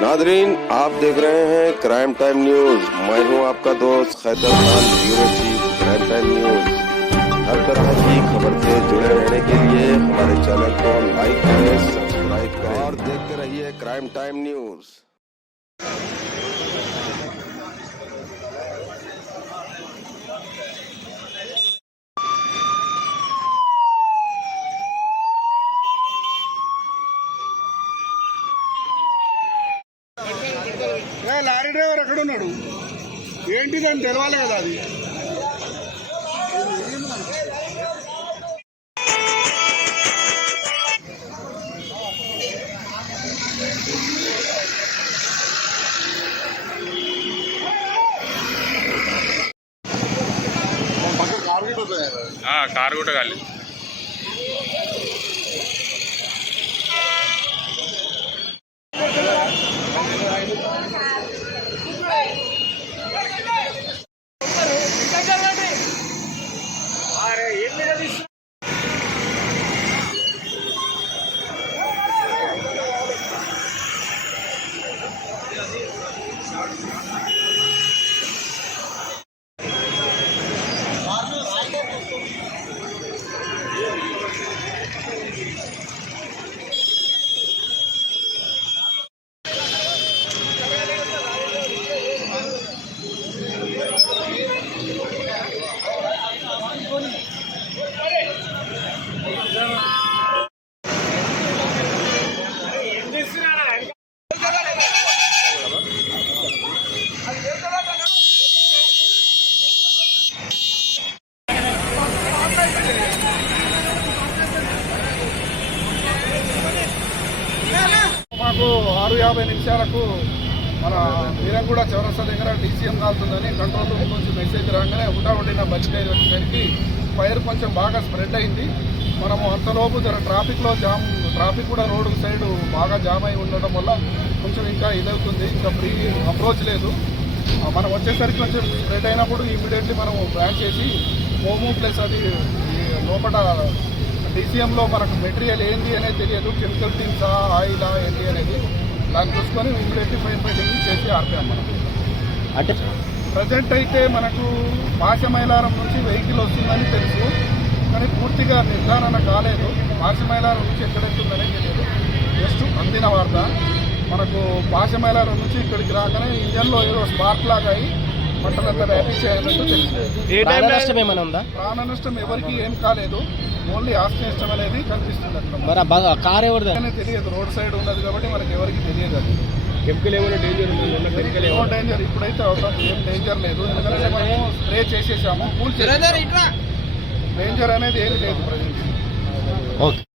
Nadreen, आप देख रहे हैं क्राइम टाइम न्यूज। मैं हूं आपका दोस्त Khaitar Khan, bureau chief crime time news. हर तरह की खबर से जुड़े रहने के लिए हमारे चैनल को लाइक करें, सब्सक्राइब करें और देखते रहिए crime time news. Lorry driver ఎక్కడ ఉన్నాడు ఏంటిది అని తెలవాలి కదా అది. కారు కూడా కాలి మాకు 6:50 మన వీరంగూడ చౌరస్తా దగ్గర DCM కాలుతుందని కంట్రోల్ రూమ్ నుంచి మెసేజ్ రాగానే ఉండిన బడ్జెట్ వచ్చేసరికి ఫైర్ కొంచెం బాగా స్ప్రెడ్ అయింది. మనము అంతలోపు ట్రాఫిక్ కూడా రోడ్డు సైడ్ బాగా జామ్ అయి ఉండడం వల్ల కొంచెం ఇంకా ఇదవుతుంది, ఇంకా ఫ్రీ అప్రోచ్ లేదు. మనం వచ్చేసరికి కొంచెం స్ప్రెడ్ అయినప్పుడు ఇమీడియట్లీ మనం బ్రాంచ్ చేసి మోమో ప్లస్ అది లోపల DCMలో మనకు మెటీరియల్ ఏంటి అనేది తెలియదు, కెమికల్ థింగ్సా ఆయిలా ఏంటి అనేది దాన్ని చూసుకొని ఇమీడియట్లీ ఫైర్ ఫైటింగ్ చేసి ఆర్పాం. మనం అంటే ప్రజెంట్ అయితే మనకు పాశమైలారం నుంచి వెహికల్ వస్తుందని తెలుసు, కానీ పూర్తిగా నిర్ధారణ కాలేదు. పాశమైలారం నుంచి ఎక్కడెత్తుందనే తెలియదు. జస్ట్ అందిన వార్త మనకు పాశమైలారం నుంచి ఇక్కడికి రాగానే ఇంజన్లో ఏదో స్పార్క్ లాగా అయి మంటలంతా డ్యామేజ్ చేయాలంటూ తెలుసు. ప్రాణ నష్టం ఎవరికి ఏం కాలేదు, ఓన్లీ ఆస్తి నష్టం అనేది కనిపిస్తుంది అక్కడ. కార్ ఎవరిదని తెలియదు, రోడ్ సైడ్ ఉన్నది కాబట్టి మనకి ఎవరికి తెలియదు. అది కెమికల్ ఏమైనా డేంజర్ ఉంది? డేంజర్ ఇప్పుడైతే ఏం డేంజర్ లేదు, ఎందుకంటే మనము స్ప్రే చేసేసాము, కూల్ చేసేసాము. డేంజర్ అనేది ఏమి లేదు ప్రజెంట్. ఓకే.